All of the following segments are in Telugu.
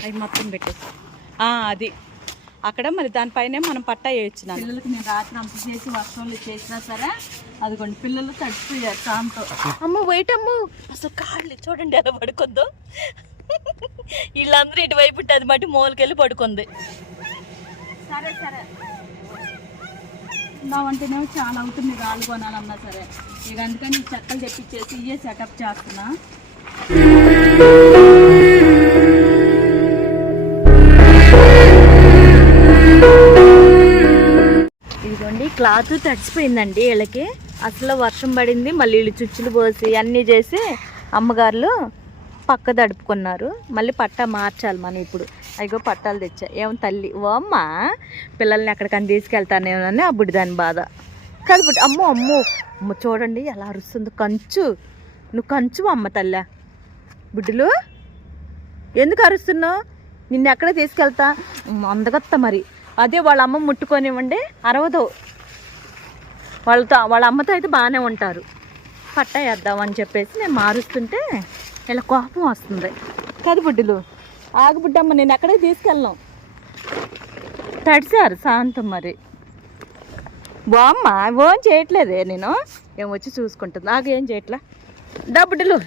అవి మొత్తం పెట్టేసి. ఆ, అది. అక్కడ మరి దానిపైనే మనం పట్టా వేయచ్చు పిల్లలకి నేను రాత్రి అంత చేసి వర్షంలో చేసినా సరే అదిగోండి పిల్లలు తడిచిపోయారు సాంతో అమ్మ వెయిట్ అమ్ము. అసలు కాళ్ళు చూడండి ఎలా పడుకుందో. వీళ్ళందరూ ఇటువైపు ఉంటే అది మట్టి మూలకెళ్ళి పడుకుంది. సరే సరే. అంటేనేమో చాలా అవుతుంది రాళ్ళు కొనాలన్నా సరే. ఇక అందుకని చెక్కలు తెప్పించేసి ఇవే సెటప్ చేస్తున్నా. క్లాత్ తడిచిపోయిందండి వీళ్ళకి. అసలు వర్షం పడింది మళ్ళీ వీళ్ళు చుచ్చులు పోసి అన్నీ చేసి అమ్మగారులు పక్క దడుపుకున్నారు మళ్ళీ పట్టా మార్చాలి మనం ఇప్పుడు. అయిగో పట్టాలు తెచ్చా. ఏం తల్లి. ఓ అమ్మ పిల్లల్ని ఎక్కడికని తీసుకెళ్తానేమోనని అప్పుడు దాని బాధ. కాదు బుడ్డి అమ్మో అమ్మో. అమ్మ చూడండి ఎలా అరుస్తుంది. కంచు. నువ్వు కంచు అమ్మ తల్లి. బుడ్డులు ఎందుకు అరుస్తున్నావు? నిన్ను ఎక్కడ తీసుకెళ్తా? అందగత్త మరి. అదే వాళ్ళ అమ్మ ముట్టుకొనివ్వండి అరవదో. వాళ్ళతో వాళ్ళ అమ్మతో అయితే బాగానే ఉంటారు. పట్టా వేద్దామని చెప్పేసి నేను మారుస్తుంటే ఇలా కోపం వస్తుంది. కాదు బుడ్డులు ఆగు బుడ్డమ్మ నేను ఎక్కడికి తీసుకెళ్ళను. తడిసారు శాంతం మరి. బామ్మ ఓం చేయట్లేదే నేను? ఏం వచ్చి చూసుకుంటుంది? నాకు ఏం చేయట్లా? డబ్బుడ్డులు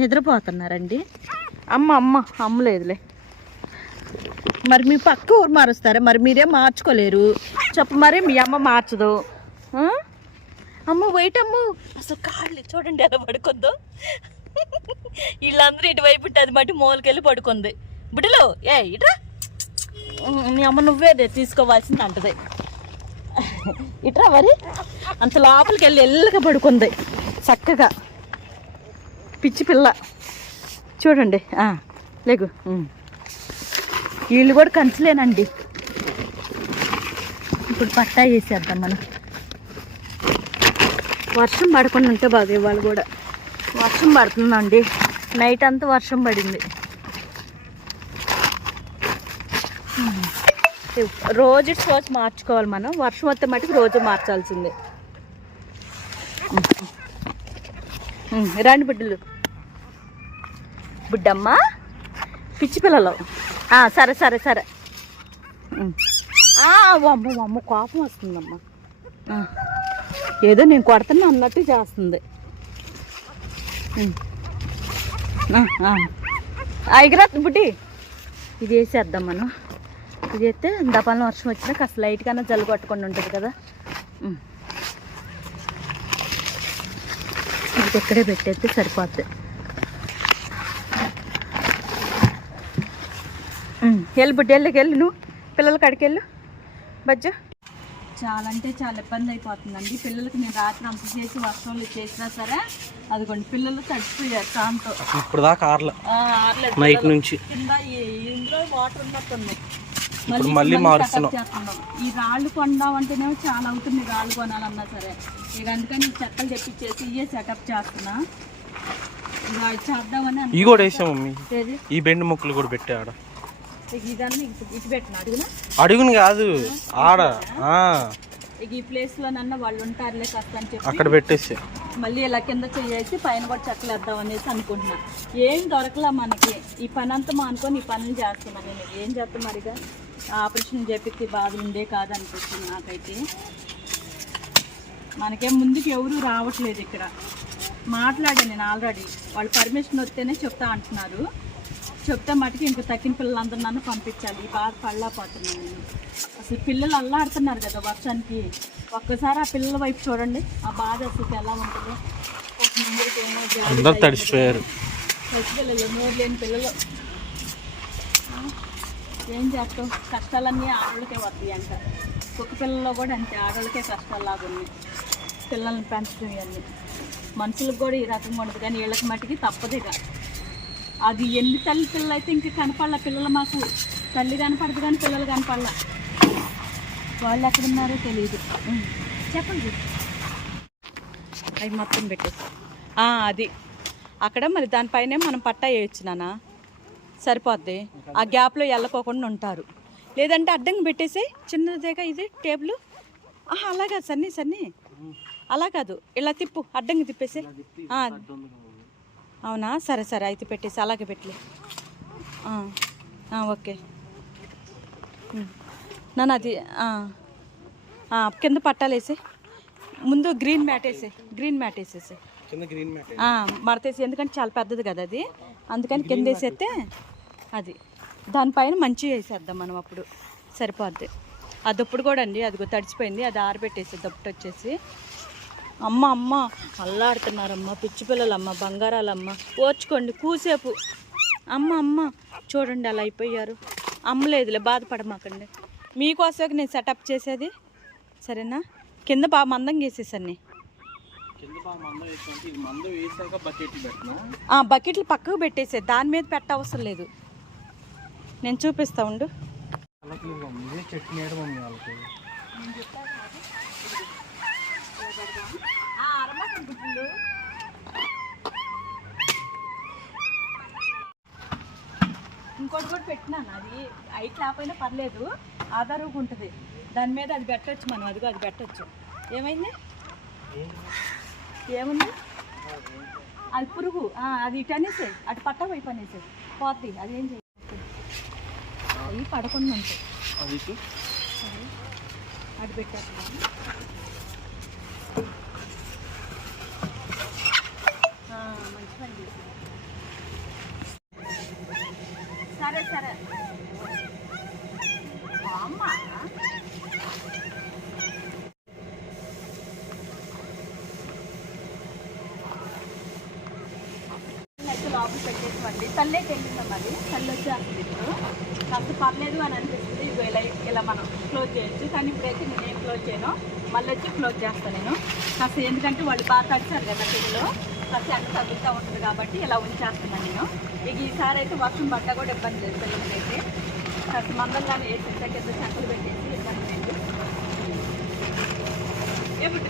నిద్రపోతున్నారండి. అమ్మ అమ్మ అమ్మలేదులే మరి మీ పక్క ఊరు మారుస్తారా? మరి మీరేం మార్చుకోలేరు? చెప్పు మరి మీ అమ్మ మార్చదు? అమ్మ వెయిట్ అమ్మ. అసలు కాళ్ళు చూడండి ఎలా పడుకుందో. వీళ్ళందరూ ఇటువైపు అది మట్టి మోలకెళ్ళి పడుకుంది. బుడ్డలు ఏ ఇట్రా నీ అమ్మ నువ్వే తీసుకోవాల్సింది అంటది. ఇట్రా మరి. అంత లోపలికి వెళ్ళి ఎల్లగా పడుకుంది. చక్కగా. పిచ్చి పిల్ల. చూడండి. ఆ, లేగు. వీళ్ళు కూడా కంచలేనండి. ఇప్పుడు పట్టా వేసేద్దాం మనం. వర్షం పడకుండా ఉంటే బాగా ఇవాళ కూడా. వర్షం పడుతుందండి. నైట్ అంతా వర్షం పడింది. రోజు రోజు మార్చుకోవాలి మనం. వర్షం వస్తే మటుకు రోజు మార్చాల్సిందే. ఉమ్. రండి బిడ్డలు. బుడ్డమ్మ పిచ్చి పిల్లలు. సరే సరే సరే. అమ్మ అమ్మ కోపం వస్తుందమ్మా. ఏదో నేను కొడుతున్నా అన్నట్టు చేస్తుంది. ఉమ్. బుడ్డి. ఇది వేసేద్దాం మనం. ఇది అయితే దపాలను వర్షం వచ్చినా కాస్త లైట్గానే జల్లు కొట్టకుండా ఉంటుంది కదా. ఇది ఇక్కడే పెట్టేస్తే సరిపోద్ది. వెళ్ళి బుడ్డి వెళ్ళకి వెళ్ళి నువ్వు. పిల్లల కాడికి వెళ్ళు. బజ్జా. చాలా అంటే చాలా ఇబ్బంది అయిపోతుందండి. పిల్లలకి నేను రాత్రి అంత చేసి వర్షంలో చేసినా సరే అదిగోండి పిల్లలు తడిచిపోయారు దాంతో ఇప్పుడు దాకా ఆరలేదు నైట్. నుంచి. కింద ఇందులో వాటర్ ఉన్నట్టుంది మళ్ళీ మారుస్తున్నాం. ఈ రాళ్ళు కొందామంటేనేమో చాలా అవుతుంది రాళ్ళు కొనాలన్నా సరే. ఇక అందుకని చెక్కలు తెప్పించేసి ఇవే సెటప్ చేస్తున్నా. ఇవి. కూడా వేసాం మమ్మీ? ఈ బెండు మొక్కలు కూడా పెట్టా ఆడ ఇక ఇదన్నీ ఇటు పెట్టిన అడుగునా? అడుగును కాదు ఆడ ఈ ప్లేస్ వాళ్ళు ఉంటారులే కాస్త అని చెప్పి అక్కడ పెట్టేసి. మళ్ళీ ఇలా కింద చేసి పైన కూడా చెక్కలు వేద్దాం అనేసి అనుకుంటున్నా. ఏం దొరకలా మనకి. ఈ పని అంతా మానుకొని ఈ పనులు చేస్తున్నాను నేను ఏం చేస్తాం మరిగా? ఆపరేషన్ చేపిస్తే బాధ ఉండే కాదనిపిస్తుంది నాకైతే. మనకేం ముందుకు ఎవరు రావట్లేదు ఇక్కడ. మాట్లాడాను నేను ఆల్రెడీ వాళ్ళు పర్మిషన్ వస్తేనే చెప్తా అంటున్నారు. చెప్తే మటుకు ఇంక తక్కిన పిల్లలందరూ నన్ను పంపించాలి. ఈ బాధ పడలేకపోతున్నాను అసలు పిల్లలు అల్లాడుతున్నారు కదా వర్షానికి. ఒక్కసారి ఆ పిల్లల వైపు చూడండి. ఆ బాధ అసలు ఎలా ఉంటుందో. అందరు నోరు లేని పిల్లలు. ఏం చేస్తాం? కష్టాలన్నీ ఆడవాళ్ళకే వస్తాయి అంట. కుక్క పిల్లల్లో కూడా అంతే. ఆడవాళ్ళకే కష్టాలు లాగా ఉన్నాయి. పిల్లల్ని పెంచడం ఇవన్నీ. మనుషులకు కూడా ఈ రకంగా ఉండదు. కానీ వీళ్ళకి మట్టికి తప్పదు ఇక. అది ఎన్ని తల్లి పిల్లలు అయితే ఇంక కనపడలే? పిల్లలు మాకు తల్లి కనపడదు కానీ పిల్లలు కనపడలే. వాళ్ళు ఎక్కడున్నారో తెలియదు చెప్పండి. అవి మొత్తం పెట్టేసి అది. అక్కడ మరి దానిపైనే మనం పట్టా వేయచ్చు నాన్న. సరిపోద్ది. ఆ గ్యాప్లో వెళ్ళకోకుండా ఉంటారు. లేదంటే అడ్డంగా పెట్టేసి చిన్నదేగా ఇది టేబుల్. ఆహా అలా కాదు సన్నీ సన్నీ. అలా కాదు. ఇలా తిప్పు. అడ్డంగా తిప్పేసి. అవునా? సరే సరే అయితే పెట్టేసి అలాగే పెట్టలే. ఓకే. నాన్న అది కింద పట్టాలు వేసి. ముందు గ్రీన్ మ్యాట్ వేసే గ్రీన్ మ్యాట్ వేసేసి. మడతేసి ఎందుకంటే చాలా పెద్దది కదా అది. అందుకని కింద వేసేస్తే అది. దానిపైన మంచి వేసేద్దాం మనం అప్పుడు. సరిపోద్ది. ఆ దుప్పుడు కూడా అండి అదిగో తడిచిపోయింది అది ఆరబెట్టేసి దుప్పటి వచ్చేసి అమ్మ అమ్మ. అల్లాడుతున్నారమ్మ పిచ్చి పిల్లలమ్మ బంగారాలమ్మ. ఓర్చుకోండి కూసేపు. అమ్మ అమ్మ. చూడండి అలా అయిపోయారు. అమ్మలేదులే బాధపడమాకండి. మీకోసం నేను సెటప్ చేసేది. సరేనా? కింద బాగా మంద వేసాక బకెట్లు పక్కకు పెట్టేసే. దాని మీద పెట్ట అవసరం లేదు. నేను చూపిస్తా ఉండు. చెట్టు ఇంకోటి కూడా పెట్టినాను. అది హైట్ లేకపోయినా పర్లేదు. ఆధారంగా ఉంటుంది. దాని మీద అది పెట్టొచ్చు మనం. అదిగో అది పెట్టొచ్చు. ఏమైంది? ఏముంది? అది పురుగు. అది ఇటు అనేసే అటు పట్ట వైపు అనేసే పోద్ది అది ఏం చేయదు అవి పడకుండా ఉంటాయి. అటు పెట్టేస్తున్నాను ఆ, మంచి పని చేసింది. సరే సరే. అమ్మ అయితే లోపల పెట్టేసివ్వండి తల్లేకి వెళ్ళిందాం అది తల్లి వచ్చేస్తుంది ఇప్పుడు. కాస్త పర్లేదు అని అనిపిస్తుంది. ఇది ఇలా ఇలా మనం క్లోజ్ చేయొచ్చు. కానీ ఇప్పుడైతే నేను ఏం క్లోజ్ చేయను. మళ్ళీ వచ్చి క్లోజ్ చేస్తాను నేను. కాస్త ఎందుకంటే వాళ్ళు బాగా తడిచారు కదా పిల్లలు. ఫస్ట్ అన్ని తగులుతూ ఉంటుంది కాబట్టి ఇలా ఉంచేస్తున్నాను నేను. ఇక ఈసారి అయితే వర్షం పడ్డా కూడా ఇబ్బంది లేదు చేస్తాను అయితే. కాస్త మందంగానే వేసి చెట్టు చెక్కలు పెట్టేసి ఇబ్బంది లేదు. ఎప్పుడు